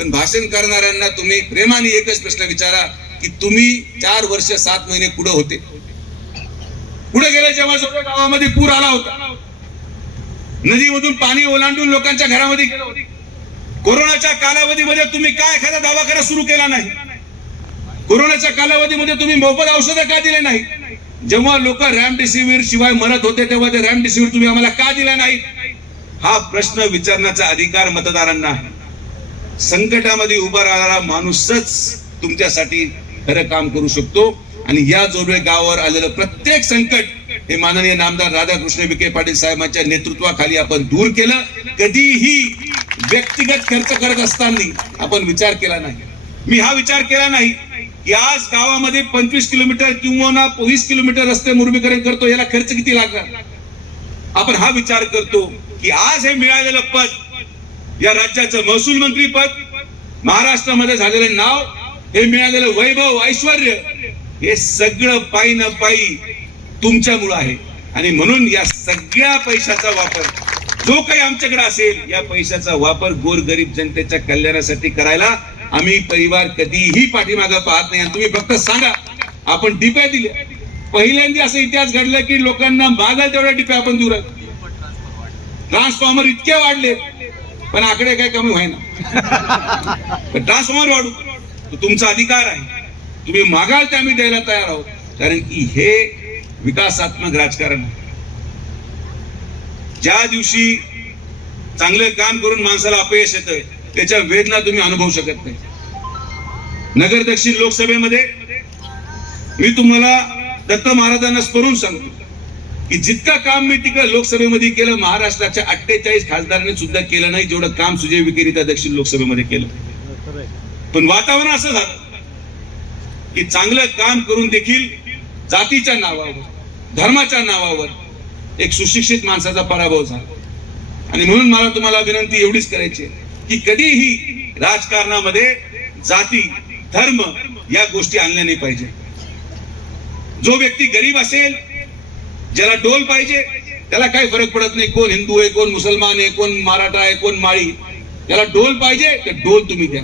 पण भाषण करणाऱ्यांना तुम्ही प्रेमाने एकच प्रश्न विचारा की तुम्ही चार वर्ष सात महिने पुढे होते? पुढे गेले जेव्हा गावामध्ये पूर आला होता? नदीमधून पाणी ओलांडून लोकांच्या घरामध्ये गेलं कोरोनाच्या कालावधीमध्ये तुम्ही काय एखादा दवाखाना सुरू केला नाही? कोरोनाच्या कालावधीमध्ये तुम्ही मोफत औषधं का दिले नाही? जेव्हा लोक रॅमडेसिवीर शिवाय मरत होते तेव्हा ते रॅमडेसिवीर तुम्ही आम्हाला का दिला नाही? हा प्रश्न विचारण्याचा अधिकार मतदारांना आहे. संकटामध्ये उभा राहणारा माणूसच तुमच्यासाठी खरं काम करू शकतो. आणि या जोडवे गावावर आलेलं प्रत्येक संकट हे माननीय नामदार राधाकृष्ण विखे पाटील साहेबांच्या नेतृत्वाखाली आपण दूर केलं. कधीही व्यक्तिगत खर्च करत असताना आपण विचार केला नाही. मी हा विचार केला नाही की आज गावामध्ये पंचवीस किलोमीटर किंवा ना वीस किलोमीटर रस्ते मुरबीकरण करतो याला खर्च किती लागणार? आपण हा विचार करतो की आज हे मिळालेलं पद या राज्याचं महसूल मंत्री पद महाराष्ट्रामध्ये झालेलं नाव हे मिळालेलं वैभव ऐश्वर हे सगळं पायी न पायी तुमच्यामुळं आहे. आणि म्हणून या सगळ्या पैशाचा वापर जो काही आमच्याकडे असेल या पैशाचा वापर गोरगरीब जनतेच्या कल्याणासाठी करायला आम्ही परिवार कधीही पाठीमागं पाहत नाही. आणि तुम्ही फक्त सांगा आपण डिप्या दिल्या पहिल्यांदा असं इतिहास घडला की लोकांना मागाल तेवढ्या डिप्या आपण दूर ट्रान्सफॉर्मर इतके वाढले. पण आकडे काय कमी व्हायना. ट्रान्सफॉर्मर वाढू. तो तुमचा अधिकार आहे. तुम्ही मागाल ते आम्ही द्यायला तयार आहोत. कारण की हे विकासात्मक राजकारण आहे. ज्या दिवशी चांगले काम करून माणसाला अपयश येतं त्याच्या वेदना तुम्ही अनुभवू शकत नाही. नगर दक्षिण लोकसभेमध्ये मी तुम्हाला दत्त महाराजांना स्मरून सांगतो. की जितका काम मी तिकडे लोकसभेमध्ये केलं महाराष्ट्राच्या अठ्ठेचाळीस खासदारांनी सुद्धा केलं नाही जेवढं काम सुजय विखेरित्या दक्षिण लोकसभेमध्ये केलं. पण वातावरण असं झालं की चांगलं काम करून देखील जातीच्या नावावर धर्माच्या नावावर एक सुशिक्षित माणसाचा पराभव झाला. आणि म्हणून मला तुम्हाला विनंती एवढीच करायची की कधीही राजकारणामध्ये जाती धर्म या गोष्टी आणल्या नाही पाहिजे. जो व्यक्ती गरीब असेल ज्याला डोल पाहिजे त्याला काही फरक पडत नाही कोण हिंदू आहे कोण मुसलमान आहे कोण मराठा आहे कोण माळी. त्याला डोल पाहिजे तर डोल तुम्ही द्या.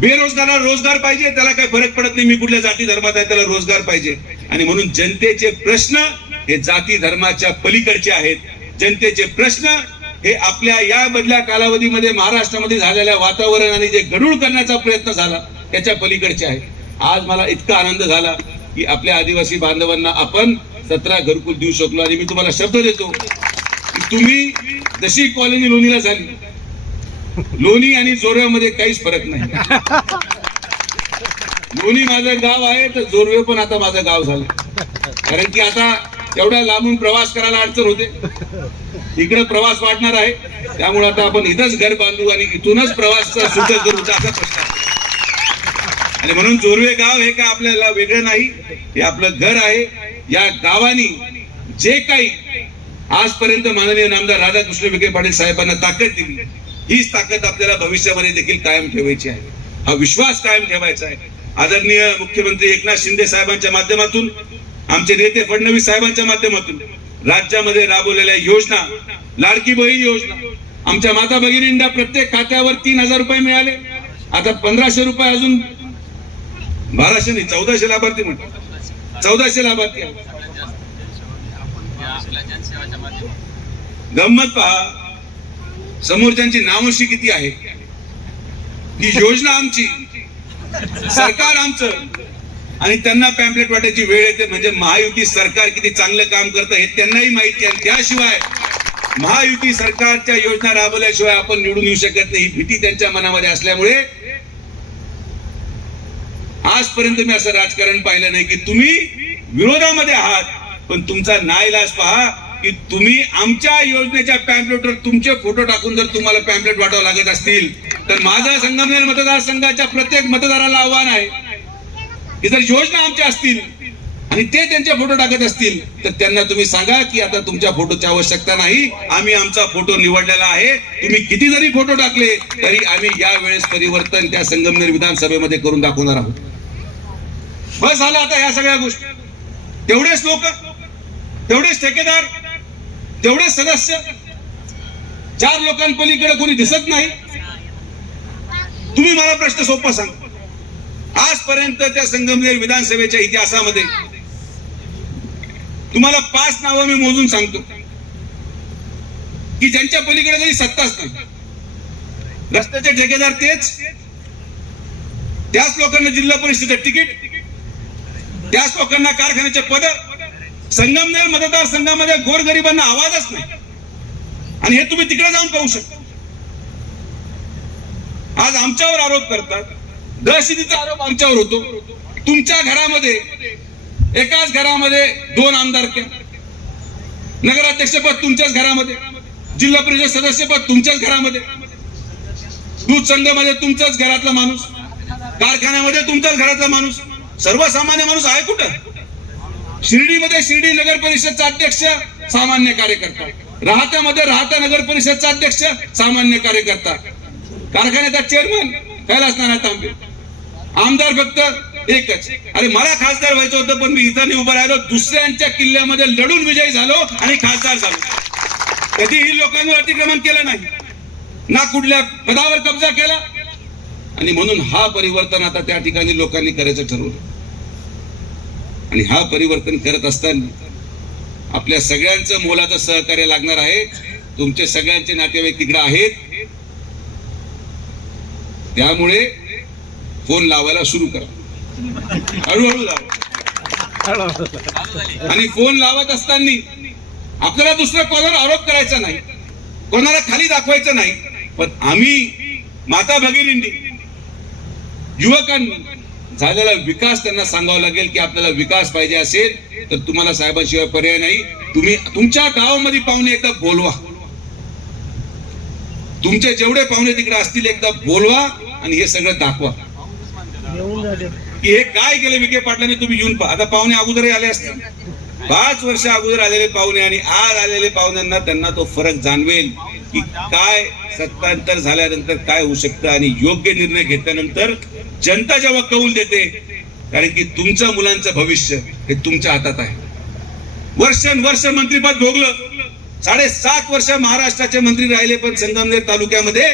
बेरोजगाराला रोजगार पाहिजे त्याला काही फरक पडत नाही मी कुठल्या जाती धर्मात आहे त्याला रोजगार पाहिजे. आणि म्हणून जनतेचे प्रश्न हे जाती धर्माच्या पलीकडचे आहेत. जनतेचे प्रश्न हे आपल्या या बदल्या कालावधीमध्ये महाराष्ट्रामध्ये झालेल्या वातावरण आणि जे गडूळ करण्याचा प्रयत्न झाला त्याच्या पलीकडचे आहे आज मला इतका आनंद झाला की आपल्या आदिवासी बांधवांना आपण सतरा घरकुल देऊ शकलो आणि मी तुम्हाला शब्द देतो तुम्ही जशी कॉलनी लोणीला झाली लोणी आणि जोरव्यामध्ये काहीच फरक नाही. लोणी माझं गाव आहे तर जोरवे पण आता माझं गाव झालं. कारण की आता एवढ्या लांबून प्रवास करायला अडचण होते. इकडे प्रवास वाढणार आहे. त्यामुळे आता आपण इथंच घर बांधू आणि इथूनच प्रवास सुद्धा करू असा प्रश्न आणि म्हणून जोरवे गाव हे काय आपल्याला वेगळं नाही हे आपलं घर आहे. या गावानी जे काही आजपर्यंत माननीय नामदार राधाकृष्ण विखे पाटील साहेबांना ताकद दिली हीच ताकद आपल्याला भविष्यामध्ये देखील कायम ठेवायची आहे. हा विश्वास कायम ठेवायचा आहे. आदरणीय मुख्यमंत्री एकनाथ शिंदे साहेबांच्या माध्यमातून आमचे नेते फडणवीस साहेबांच्या माध्यमातून राज्यामध्ये राबवलेल्या योजना लाडकी बहीण योजना आमच्या माता भगिनींना प्रत्येक खात्यावर तीन हजार रुपये मिळाले. आता पंधराशे रुपये अजून बाराशे नाही चौदाशे लाभार्थी म्हणतात चौदाशे लाभार्थी गंमत पहा. समोरच्यांची नामोशी किती आहे ही योजना आमची. सरकार आमचं. आणि त्यांना पॅम्पलेट वाटायची वेळ येते. म्हणजे महायुती सरकार किती चांगलं काम करत हे त्यांनाही माहिती आहे. त्याशिवाय महायुती सरकारच्या योजना राबवल्याशिवाय आपण निवडून येऊ शकत नाही. ही भीती त्यांच्या मनामध्ये असल्यामुळे आजपर्यंत मी असं राजकारण पाहिलं नाही की तुम्ही विरोधामध्ये आहात पण तुमचा नाईलाज पहा की तुम्ही आमच्या योजनेच्या पॅम्पलेटवर तुमचे फोटो टाकून जर तुम्हाला पॅम्पलेट वाटावं लागत असतील तर माझा संगमनेर मतदारसंघाच्या प्रत्येक मतदाराला आव्हान आहे की जर योजना आमच्या असतील आणि ते त्यांचे फोटो टाकत असतील तर त्यांना तुम्ही सांगा की आता तुमच्या फोटोची आवश्यकता नाही आम्ही आमचा फोटो निवडलेला आहे तुम्ही किती जरी फोटो टाकले तरी आम्ही या वेळेस परिवर्तन त्या संगमनेर विधानसभेमध्ये करून दाखवणार आहोत. बस झालं आता या सगळ्या गोष्टी. तेवढेच लोक तेवढेच ठेकेदार तेवढेच सदस्य. चार लोकांपलीकडे कोणी दिसत नाही. तुम्ही मला प्रश्न सोपा सांग. आजपर्यंत त्या संगमनेर विधानसभेच्या इतिहासामध्ये तुम्हाला पाच नावं मी मोजून सांगतो. की ज्यांच्या पलीकडे कधी सत्ताच नाही रस्त्याचे ठेकेदार तेच त्याच लोकांना जिल्हा परिषदेचं तिकीट त्याच लोकांना कारखान्याचे पद संगमनेर मतदारसंघामध्ये गोरगरिबांना आवाजच नाही. आणि हे तुम्ही तिकडे जाऊन पाहू शकता. आज आमच्यावर आरोप करतात. दहशतीचा आरोप आमच्यावर होतो. तुमच्या घरामध्ये एकाच घरामध्ये दोन आमदार नगराध्यक्षपद तुमच्याच घरामध्ये जिल्हा परिषद सदस्यपद तुमच्याच घरामध्ये. दूध संघामध्ये तुमच्याच घरातला माणूस. कारखान्यामध्ये तुमच्याच घरातला माणूस. सर्वसामान्य माणूस आहे कुठं? शिर्डीमध्ये शिर्डी नगर परिषदचा अध्यक्ष सामान्य कार्यकर्ता. राहत्यामध्ये राहता नगर परिषदचा अध्यक्ष सामान्य कार्यकर्ता. कारखान्याचा चेअरमन कैलास नाना तांबे. आमदार फक्त एकच. अरे मला खासदार व्हायचं होतं पण मी इथं नाही उभं राहिलो. दुसऱ्यांच्या किल्ल्यामध्ये लढून विजयी झालो आणि खासदार झालो. कधीही लोकांवर अतिक्रमण केलं नाही. ना कुठल्या पदावर कब्जा केला आणि म्हणून हा परिवर्तन आता त्या ठिकाणी लोकांनी करायचं ठरवलं. आणि हा परिवर्तन करत असताना आपल्या सगळ्यांचं मोलाचं सहकार्य लागणार आहे. तुमचे सगळ्यांचे नातेवाईक तिकडे आहेत. त्यामुळे फोन लावायला सुरू करा. हळूहळू लावा. आणि फोन लावत असताना आपल्याला दुसऱ्या कोणावर आरोप करायचा नाही. कोणाला खाली दाखवायचं नाही. पण आम्ही माता भगिनींनी युवकांना झालेला विकास त्यांना सांगावा लागेल की आपल्याला विकास पाहिजे असेल तर तुम्हाला साहेबांशिवाय पर्याय नाही. तुम्ही तुमच्या गावामध्ये पाहुणे एकदा बोलवा. तुमचे जेवढे पाहुणे तिकडे असतील एकदा बोलवा आणि हे सगळं दाखवा. की हे काय केलं विखे पाटलांनी तुम्ही येऊन पहा. आता पाहुणे अगोदरही आले असतील. पाच वर्ष अगोदर आलेले पाहुणे आणि आज आलेले पाहुण्यांना त्यांना तो फरक जाणवेल. की काय सत्तांतर झाल्यानंतर काय होऊ शकतं आणि योग्य निर्णय घेतल्यानंतर जनता जेव्हा कौल देते कारण की तुमच्या मुलांचं भविष्य हे तुमच्या हातात आहे. वर्ष मंत्रीपद भोगलं. साडेसात वर्ष महाराष्ट्राचे मंत्री राहिले पण संगमनेर तालुक्यामध्ये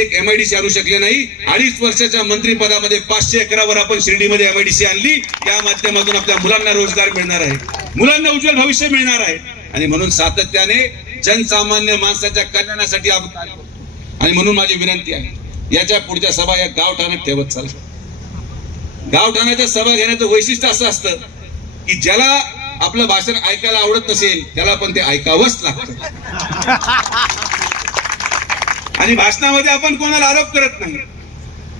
एक एमआयडीसी आणू शकले नाही. अडीच वर्षाच्या मंत्रीपदामध्ये पाचशे एकरावर आपण शिर्डीमध्ये एमआयडीसी आणली. त्या माध्यमातून आपल्या मुलांना रोजगार मिळणार आहे. मुलांना उज्ज्वल भविष्य मिळणार आहे. आणि म्हणून सातत्याने जनसामान्य माणसाच्या कल्याणासाठी आपण आणि म्हणून माझी विनंती आहे याच्या पुढच्या सभा या गाव ठाण्यात ठेवत चाल. गाव ठाण्याच्या सभा घेण्याचं वैशिष्ट्य असं असतं की ज्याला आपलं भाषण ऐकायला आवडत नसेल त्याला पण ते ऐकावंच लागतं. आणि भाषणामध्ये आपण कोणाला आरोप करत नाही.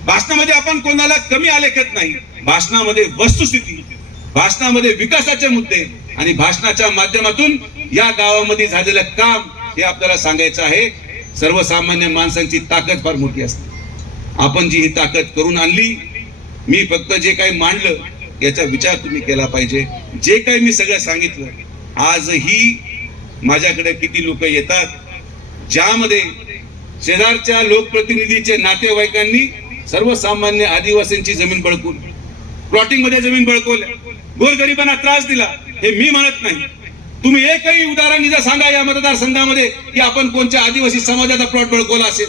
भाषणामध्ये आपण कोणाला कमी आलेखत नाही. भाषणामध्ये वस्तुस्थिती भाषणामध्ये विकासाचे मुद्दे आणि भाषणाच्या माध्यमातून या गावामध्ये झालेलं काम हे आपल्याला सांगायचं आहे. सर्वसामान्य माणसांची ताकद फार मोठी असते. आपण जी ही ताकद करून आणली मी फक्त जे काही मांडलं याचा विचार तुम्ही केला पाहिजे. जे काही मी सगळं सांगितलं आजही माझ्याकडे किती लोक येतात ज्यामध्ये शेजारच्या लोकप्रतिनिधीचे नातेवाईकांनी सर्वसामान्य आदिवासींची जमीन बळकून प्लॉटिंगमध्ये जमीन बळकवल्या. गोरगरिबांना त्रास दिला हे मी म्हणत नाही. तुम्ही एकही उदाहरण जर सांगा या मतदारसंघामध्ये की आपण कोणत्या आदिवासी समाजाचा प्लॉट बळकवला असेल?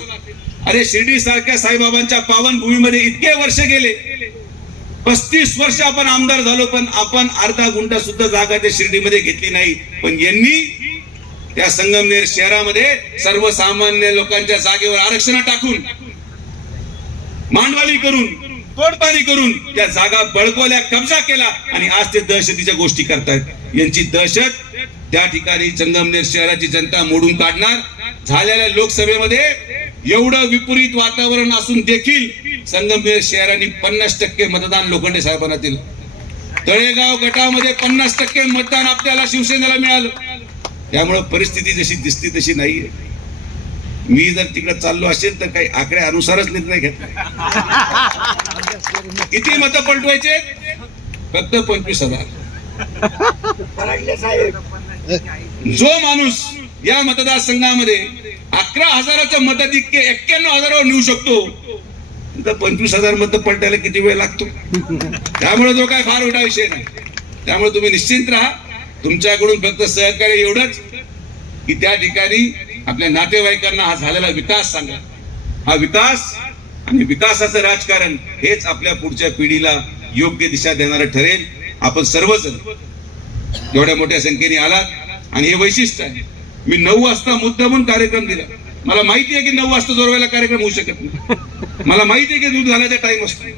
अरे शिर्डी सारख्या साईबाबांच्या पावनभूमीमध्ये इतके वर्ष गेले. पस्तीस वर्ष आपण आमदार झालो पण आपण अर्धा गुंठा सुद्धा जागा त्या शिर्डीमध्ये घेतली नाही. पण यांनी त्या संगमनेर शहरामध्ये सर्वसामान्य लोकांच्या जागेवर आरक्षण टाकून मांडवाली करून तोडपाणी करून त्या जागा बळकवल्या कब्जा केला आणि आज ते दहशतीच्या गोष्टी करतायत. यांची दहशत त्या ठिकाणी संगमनेर शहराची जनता मोडून काढणार. झालेल्या लोकसभेमध्ये एवढं विपरीत वातावरण असून देखील संगमनेर शहराने पन्नास टक्के मतदान लोखंडे साहेबांना दिलं. तळेगाव गटामध्ये पन्नास टक्के मतदान आपल्याला शिवसेनेला मिळालं. त्यामुळे परिस्थिती जशी दिसते तशी नाहीये. मी जर तिकडे चाललो असेल तर काही आकड्या अनुसारच निर्णय घेत किती मतं पलटवायचे? फक्त पंचवीस हजार. जो माणूस या मतदारसंघामध्ये अकरा हजाराचं मतं इतके एक्क्याण्णव हजारावर नेऊ शकतो तर पंचवीस हजार मत पलटायला किती वेळ लागतो? त्यामुळे जो काय फार मोठा विषय नाही. त्यामुळे तुम्ही निश्चिंत राहा. तुमच्याकडून फक्त सहकार्य एवढंच की त्या ठिकाणी आपल्या नातेवाईकांना हा झालेला विकास सांगा. हा विकास आणि विकासाचं राजकारण हेच आपल्या पुढच्या पिढीला योग्य दिशा देणारं ठरेल. आपण सर्वजण एवढ्या मोठ्या संख्येने आलात आणि हे वैशिष्ट्य आहे. मी नऊ वाजता मुद्दामून कार्यक्रम दिला. मला माहिती आहे की नऊ वाजता जोरवायला कार्यक्रम होऊ शकत नाही. मला माहिती आहे की दूध घालायचा टाइम असतो.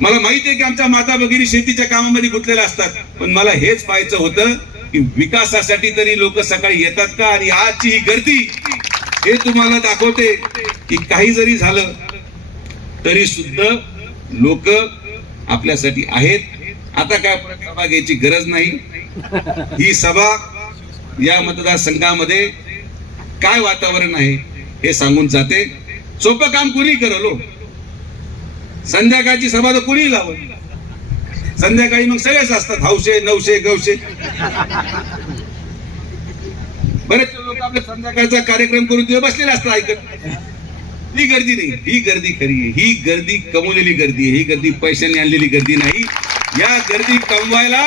मला माहिती आहे की आमच्या माता भगिनी शेतीच्या कामामध्ये गुंतलेल्या असतात. पण मला हेच पाहायचं होतं की विकासासाठी तरी लोक सकाळी येतात का? आणि आजची ही गर्दी हे तुम्हाला दाखवते की काही जरी झालं तरी सुद्धा लोक आपल्यासाठी आहेत. आता काय परत सभा घ्यायची गरज नाही. ही सभा या मतदारसंघामध्ये काय वातावरण आहे हे सांगून जाते. सोपं काम कुणी करलो हो? संध्याकाळची सभा तर कुणी लावली संध्याकाळी मग सगळेच असतात हौशे नऊशे गवशे. बरेच लोक आपल्या संध्याकाळचा कार्यक्रम करून तिथे बसलेले असतात ऐकत. ही गर्दी नाही ही गर्दी खरी आहे. ही गर्दी कमवलेली गर्दी आहे. ही गर्दी पैशाने आणलेली गर्दी नाही. या गर्दी कमवायला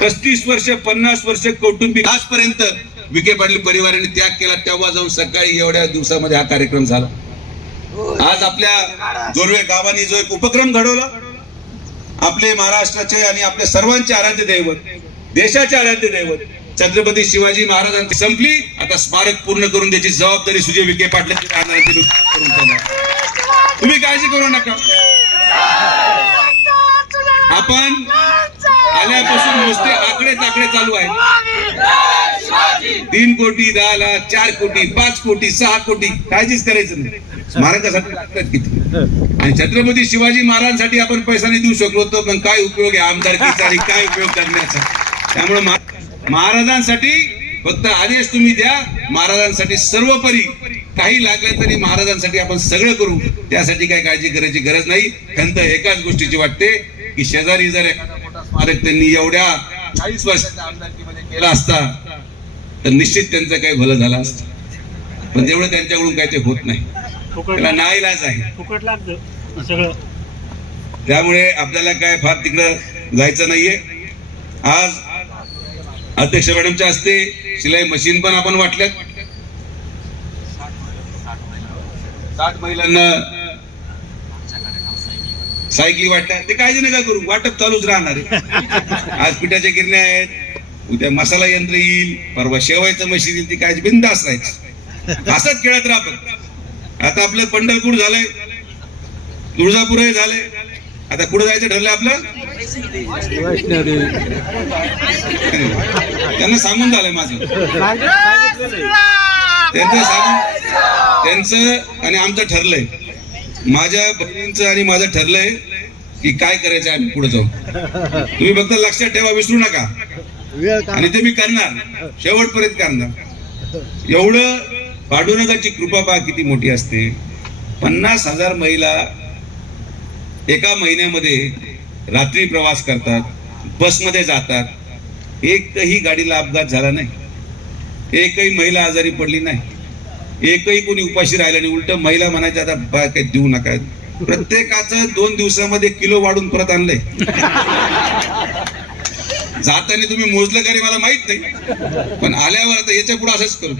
पस्तीस वर्ष पन्नास वर्ष कौटुंबिक आजपर्यंत विखे पाटील परिवाराने त्याग केला तेव्हा जाऊन सकाळी एवढ्या दिवसामध्ये हा कार्यक्रम झाला. आज आपल्या जोरवे गावाने जो एक उपक्रम घडवला आपले महाराष्ट्राचे आणि आपल्या सर्वांचे आराध्य दैवत देशाचे आराध्य दैवत छत्रपती शिवाजी महाराजांची संपली. आता स्मारक पूर्ण करून त्याची जबाबदारी सुजय विखे पाटलांची तुम्ही काळजी करू नका. आपण आल्यापासून नुसते आकडे ताकडे चालू आहे. तीन कोटी दहा लाख चार कोटी पाच कोटी सहा कोटी काळजीच करायचं नाही. महाराजांसाठी लागतात किती? आणि छत्रपती शिवाजी महाराजांसाठी आपण पैसा नाही देऊ शकलो होतो पण काय उपयोग आहे आमदारकीचा आणि काय उपयोग करण्याचा? त्यामुळे महाराजांसाठी फक्त आदेश तुम्ही द्या. महाराजांसाठी सर्वपरी काही लागलं तरी महाराजांसाठी आपण सगळं करू. त्यासाठी काही काळजी करायची गरज नाही. खंत एकाच गोष्टीची वाटते. की शेजारी जर एखादा मोठा स्मारक त्यांनी एवढ्या चाळीस वर्षाच्या आमदारकीमध्ये केला असता तर निश्चित त्यांचं काही भलं झालं असतं. पण तेवढं त्यांच्याकडून काही ते होत नाही. त्याला नाईलाज आहे. त्यामुळे आपल्याला काय फार तिकडं जायचं नाहीये. आज अध्यक्ष मॅडमच्या हस्ते शिलाई मशीन पण आपण वाटल्यात. साठ महिलांना सायकली वाटल्या ते काळजी नका करू. वाटप चालूच राहणार आहे. आज पिठाच्या गिरण्या आहेत. उद्या मसाला यंत्र येईल. परवा शेवायचं मशीन येईल. ती काळजी बिंदास राहायची. असंच खेळत राहा फक्त. आता आपलं पंढरपूर झालंय. तुळजापूरही झालंय. आता कुठं जायचं ठरलंय आपलं? त्यांना सांगून झालंय माझं. त्यांचं सांगून त्यांचं आणि आमचं ठरलंय. माझ्या बहिणींचं आणि माझं ठरलंय की काय करायचं आम्ही पुढे जाऊन? तुम्ही फक्त लक्षात ठेवा विसरू नका. आणि ते मी करणार. शेवटपर्यंत करणार. एवढं पांडुरंगाची कृपा पहा किती मोठी असते. पन्नास हजार महिला एका महिन्यामध्ये रात्री प्रवास करतात बसमध्ये जातात. एकही गाडीला अपघात झाला नाही. एकही महिला आजारी पडली नाही. एकही कोणी उपाशी राहिला नाही. उलट महिला म्हणायच्या आता काही देऊ नका. प्रत्येकाचं दोन दिवसामध्ये किलो वाढून परत आणलंय. जाताना तुम्ही मोजलं का रे मला माहीत नाही. पण आल्यावर आता याच्यापुढे असंच करू.